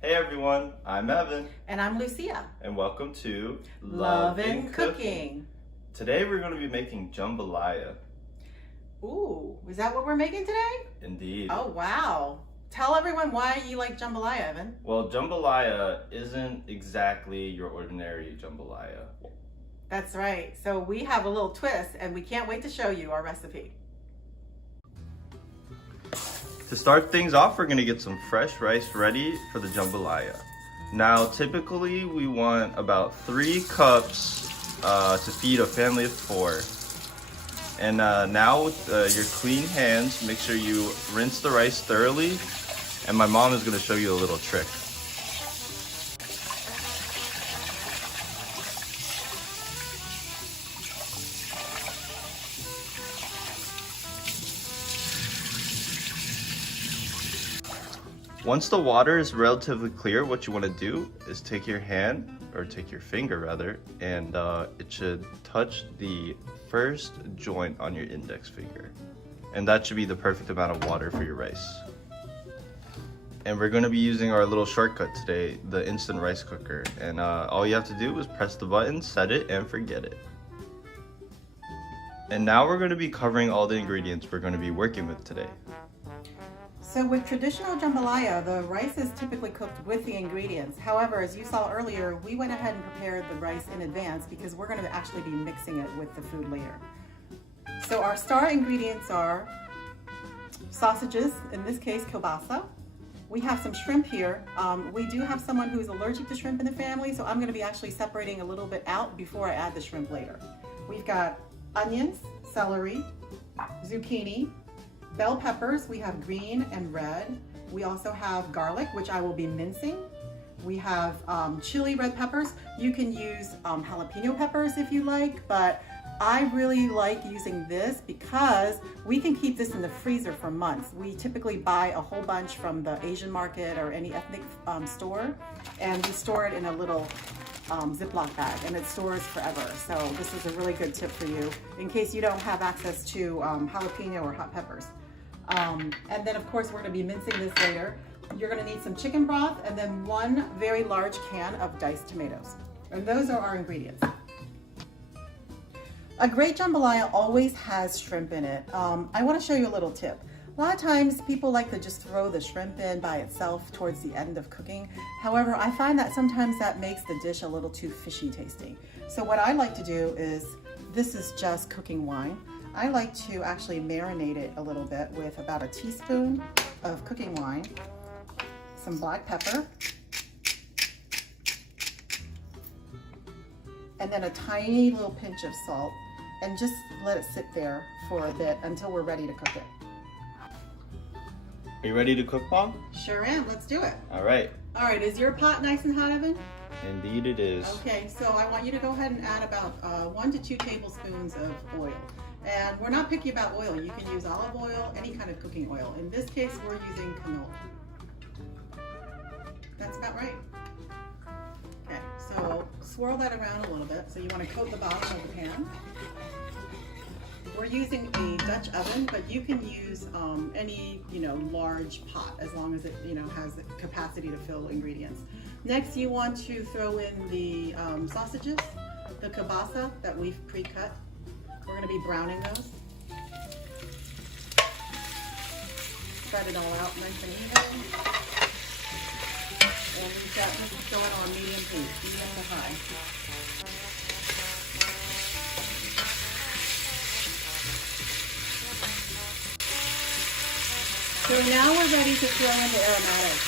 Hey everyone, I'm Evan. And I'm Lucia. And welcome to Love and Cooking. Today we're going to be making jambalaya. Ooh, is that what we're making today? Indeed. Oh, wow. Tell everyone why you like jambalaya, Evan. Well, jambalaya isn't exactly your ordinary jambalaya. That's right. So we have a little twist and we can't wait to show you our recipe. To start things off, we're going to get some fresh rice ready for the jambalaya. Now, typically we want about 3 cups to feed a family of 4. And now with your clean hands, make sure you rinse the rice thoroughly. And my mom is going to show you a little trick. Once the water is relatively clear, what you want to do is take your hand, or take your finger rather, and it should touch the first joint on your index finger. And that should be the perfect amount of water for your rice. And we're going to be using our little shortcut today, the instant rice cooker. And all you have to do is press the button, set it, and forget it. And now we're going to be covering all the ingredients we're going to be working with today. So with traditional jambalaya, the rice is typically cooked with the ingredients. However, as you saw earlier, we went ahead and prepared the rice in advance because we're going to actually be mixing it with the food later. So our star ingredients are sausages, in this case kielbasa. We have some shrimp here. We do have someone who's allergic to shrimp in the family, so I'm going to be actually separating a little bit out before I add the shrimp later. We've got onions, celery, zucchini, bell peppers. We have green and red. We also have garlic, which I will be mincing. We have chili red peppers. You can use jalapeno peppers if you like, but I really like using this because we can keep this in the freezer for months. We typically buy a whole bunch from the Asian market or any ethnic store, and we store it in a little Ziploc bag, and it stores forever. So this is a really good tip for you in case you don't have access to jalapeno or hot peppers. And then of course we're going to be mincing this later. You're going to need some chicken broth and then 1 very large can of diced tomatoes. And those are our ingredients. A great jambalaya always has shrimp in it. I want to show you a little tip. A lot of times people like to just throw the shrimp in by itself towards the end of cooking. However, I find that sometimes that makes the dish a little too fishy tasting. So what I like to do is, this is just cooking wine. I like to actually marinate it a little bit with about a teaspoon of cooking wine, some black pepper, and then a tiny little pinch of salt, and just let it sit there for a bit until we're ready to cook it. Are you ready to cook, Mom? Sure am. Let's do it. All right. All right, is your pot nice and hot, Evan? Indeed it is. Okay, so I want you to go ahead and add about 1 to 2 tablespoons of oil. And we're not picky about oil. You can use olive oil, any kind of cooking oil. In this case, we're using canola. That's about right. Okay, so swirl that around a little bit. So you want to coat the bottom of the pan. We're using a Dutch oven, but you can use any, large pot as long as it, has the capacity to fill ingredients. Next, you want to throw in the sausages, the kielbasa that we've pre-cut. We're going to be browning those. Spread it all out nice and even. And we've got this going on medium heat, medium to high. So now we're ready to throw in the aromatics.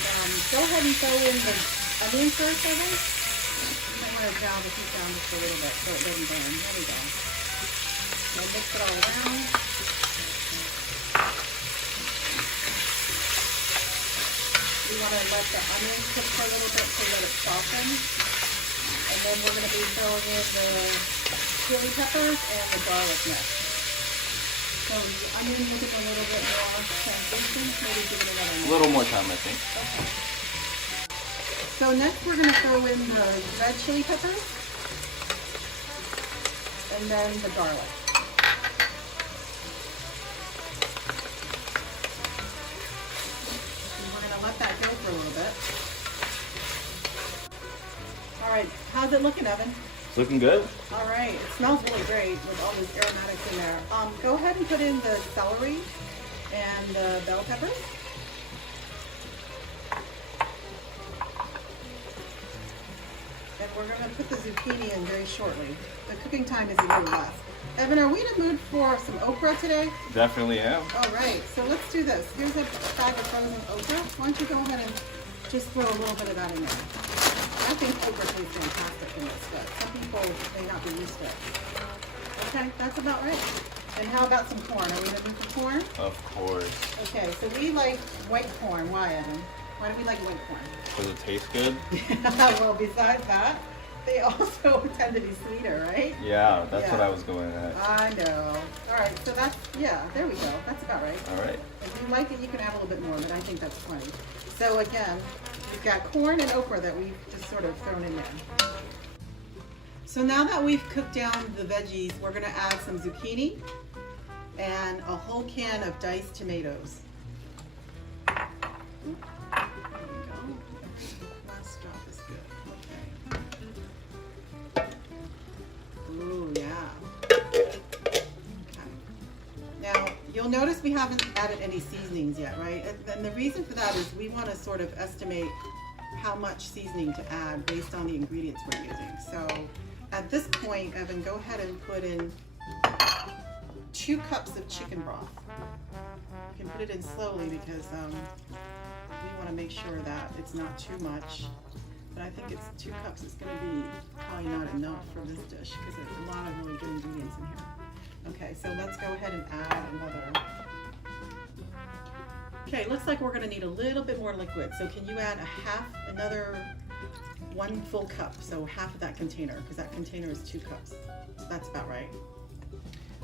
Go ahead and throw in the onions first, I think. You might want to dial the heat down just a little bit so it doesn't burn. There we go. Now mix it all around. We want to let the onions cook for a little bit so that it softens. And then we're going to be throwing in the chili peppers and the garlic next. So the onion will get a little bit more transition. Maybe give it another minute. A little more time, I think. Okay. So next we're going to throw in the red chili peppers and then the garlic. And we're going to let that go for a little bit. right, how's it looking, Evan? It's looking good. All right, it smells really great with all those aromatics in there. Go ahead and put in the celery and the bell peppers. And we're going to put the zucchini in very shortly. The cooking time is a little less. Evan, are we in a mood for some okra today? Definitely am. All right, so let's do this. Here's a bag of frozen okra. Why don't you go ahead and just throw a little bit of that in there. I think okra tastes fantastic in this, but some people may not be used to it. Okay, that's about right. And how about some corn? Are we in the mood for corn? Of course. Okay, so we like white corn. Why, Evan? Why do we like white corn? Does it taste good? Well, besides that, they also tend to be sweeter, right? Yeah, that's what I was going at. I know. All right, so that's, yeah, there we go. That's about right. All right. If you like it, you can add a little bit more, but I think that's plenty. So again, we've got corn and okra that we've just sort of thrown in there. So now that we've cooked down the veggies, we're gonna add some zucchini and a whole can of diced tomatoes. There we go. Last drop is good. Okay. Ooh, yeah. Okay. Now, you'll notice we haven't added any seasonings yet, right? And the reason for that is we want to sort of estimate how much seasoning to add based on the ingredients we're using. So at this point, Evan, go ahead and put in 2 cups of chicken broth. You can put it in slowly because we want to make sure that it's not too much. But I think it's 2 cups. It's going to be probably not enough for this dish because there's a lot of really good ingredients in here. Okay, so let's go ahead and add another. Okay, looks like we're going to need a little bit more liquid. So can you add another 1 full cup? So half of that container, because that container is 2 cups. So that's about right.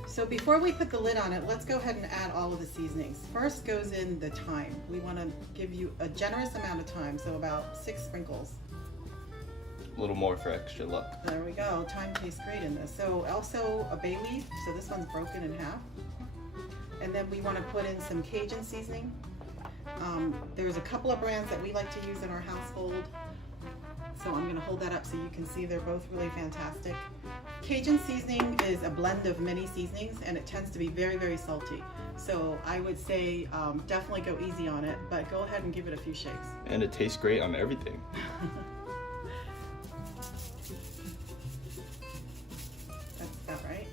So before we put the lid on it, let's go ahead and add all of the seasonings. First goes in the thyme. We want to give you a generous amount of thyme, so about 6 sprinkles. A little more for extra luck. There we go. Thyme tastes great in this. So also a bay leaf. So this one's broken in half. And then we want to put in some Cajun seasoning. There's a couple of brands that we like to use in our household. So I'm going to hold that up so you can see they're both really fantastic. Cajun seasoning is a blend of many seasonings and it tends to be very, very salty. So I would say definitely go easy on it, but go ahead and give it a few shakes. And it tastes great on everything. That's about right.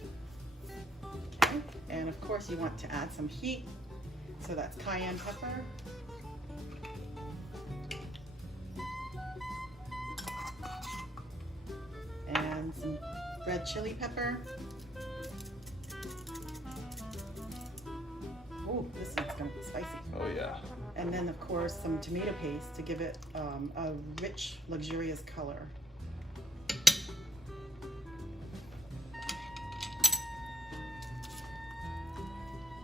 Okay. And of course you want to add some heat. So that's cayenne pepper. And some red chili pepper. Oh, this is gonna be spicy. Oh yeah. And then of course some tomato paste to give it a rich, luxurious color.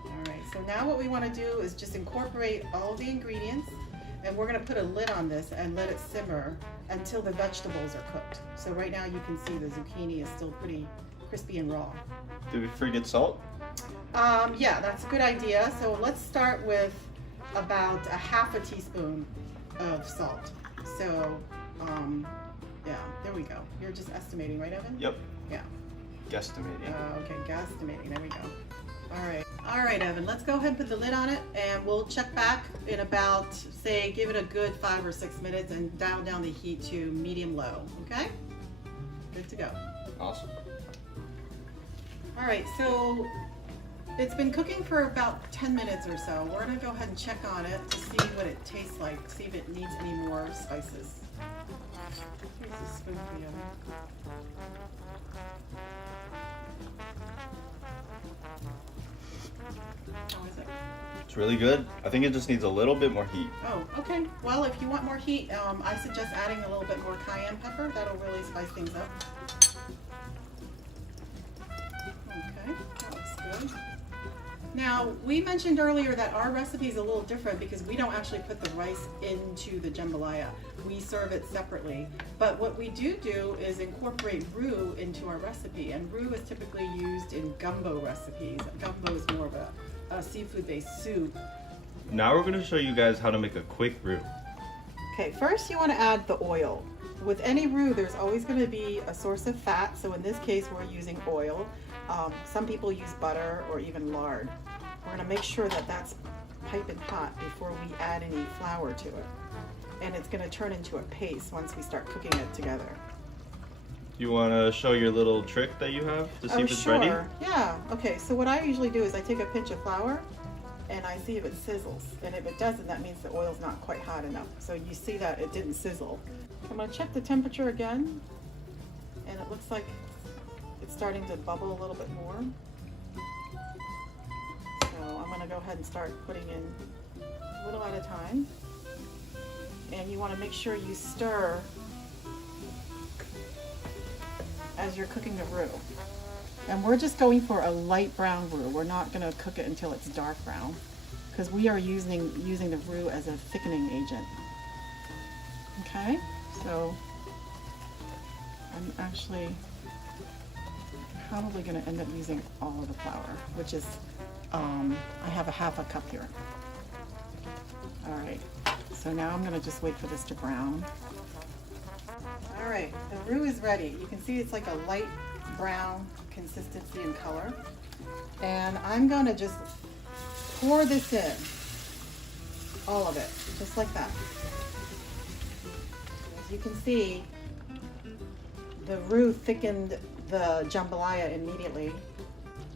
Alright, so now what we want to do is just incorporate all the ingredients, and we're going to put a lid on this and let it simmer until the vegetables are cooked. So right now you can see the zucchini is still pretty crispy and raw. Did we forget salt? Yeah, that's a good idea. So let's start with about a half a teaspoon of salt. So, yeah, there we go. You're just estimating, right, Evan? Yep. Yeah. Guesstimating. Okay, guesstimating. There we go. All right. All right, Evan, let's go ahead and put the lid on it, and we'll check back in about, say, give it a good 5 or 6 minutes and dial down the heat to medium-low, okay? Good to go. Awesome. All right, so it's been cooking for about 10 minutes or so. We're gonna go ahead and check on it to see what it tastes like, see if it needs any more spices. Here's a spoon for you. How is it? It's really good. I think it just needs a little bit more heat. Oh, okay. Well, if you want more heat, I suggest adding a little bit more cayenne pepper. That'll really spice things up. Okay, that looks good. Now, we mentioned earlier that our recipe is a little different because we don't actually put the rice into the jambalaya. We serve it separately. But what we do is incorporate roux into our recipe, and roux is typically used in gumbo recipes. Gumbo is more of a seafood-based soup. Now we're going to show you guys how to make a quick roux. Okay, first you want to add the oil. with any roux, there's always going to be a source of fat. So in this case, we're using oil. Some people use butter or even lard. We're going to make sure that that's piping hot before we add any flour to it. And it's going to turn into a paste once we start cooking it together. You want to show your little trick that you have to see if it's ready? Yeah. Okay, so what I usually do is I take a pinch of flour and I see if it sizzles. And if it doesn't, that means the oil's not quite hot enough. So you see that it didn't sizzle. I'm going to check the temperature again. And it looks like it's starting to bubble a little bit more. So I'm going to go ahead and start putting in a little at a time. And you want to make sure you stir as you're cooking the roux. And we're just going for a light brown roux. We're not going to cook it until it's dark brown because we are using the roux as a thickening agent. Okay, so I'm actually probably going to end up using all of the flour, which is, I have a half a cup here. All right, so now I'm going to just wait for this to brown. All right, the roux is ready. You can see it's like a light brown consistency and color. And I'm going to just pour this in, all of it, just like that. As you can see, the roux thickened the jambalaya immediately.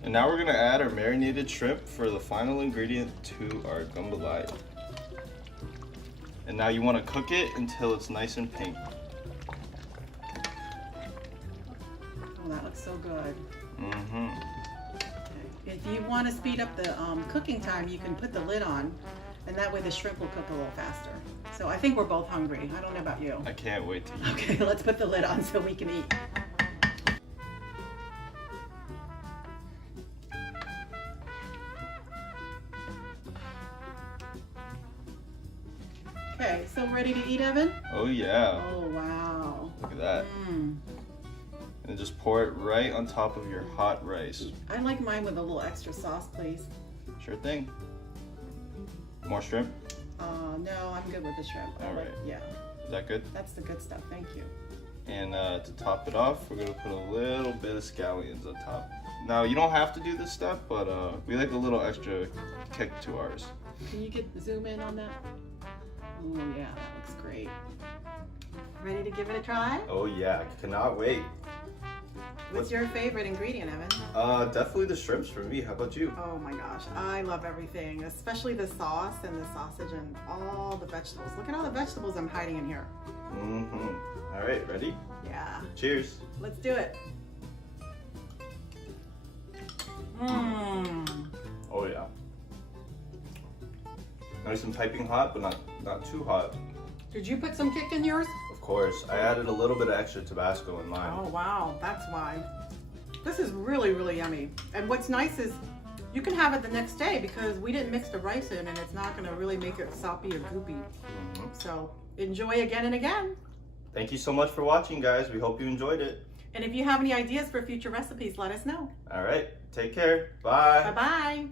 And now we're going to add our marinated shrimp for the final ingredient to our jambalaya. And now you want to cook it until it's nice and pink. Oh, that looks so good. Mm-hmm. If you want to speed up the cooking time, you can put the lid on, and that way the shrimp will cook a little faster. So I think we're both hungry. I don't know about you. I can't wait to eat. Okay, let's put the lid on so we can eat. Okay, so ready to eat, Evan? Oh yeah. Oh wow. Look at that. Mm. And then just pour it right on top of your hot rice. I like mine with a little extra sauce, please. Sure thing. More shrimp? No, I'm good with the shrimp. All right. Yeah. Is that good? That's the good stuff, thank you. And to top it off, we're gonna put a little bit of scallions on top. Now, you don't have to do this step, but we like a little extra kick to ours. Can you zoom in on that? Oh yeah, that looks great. Ready to give it a try? Oh yeah, I cannot wait. What's your favorite ingredient, Evan? Definitely the shrimps for me. How about you? Oh my gosh, I love everything, especially the sauce and the sausage and all the vegetables. Look at all the vegetables I'm hiding in here. Mm-hmm. All right, ready? Yeah. Cheers. Let's do it. Mmm. Oh yeah. Nice and piping hot, but not too hot. Did you put some kick in yours? Of course, I added a little bit of extra Tabasco in mine. Oh wow, that's why. This is really, really yummy. And what's nice is you can have it the next day because we didn't mix the rice in and it's not gonna really make it soppy or goopy. Mm-hmm. So enjoy again and again. Thank you so much for watching, guys. We hope you enjoyed it. And if you have any ideas for future recipes, let us know. All right, take care. Bye. Bye-bye.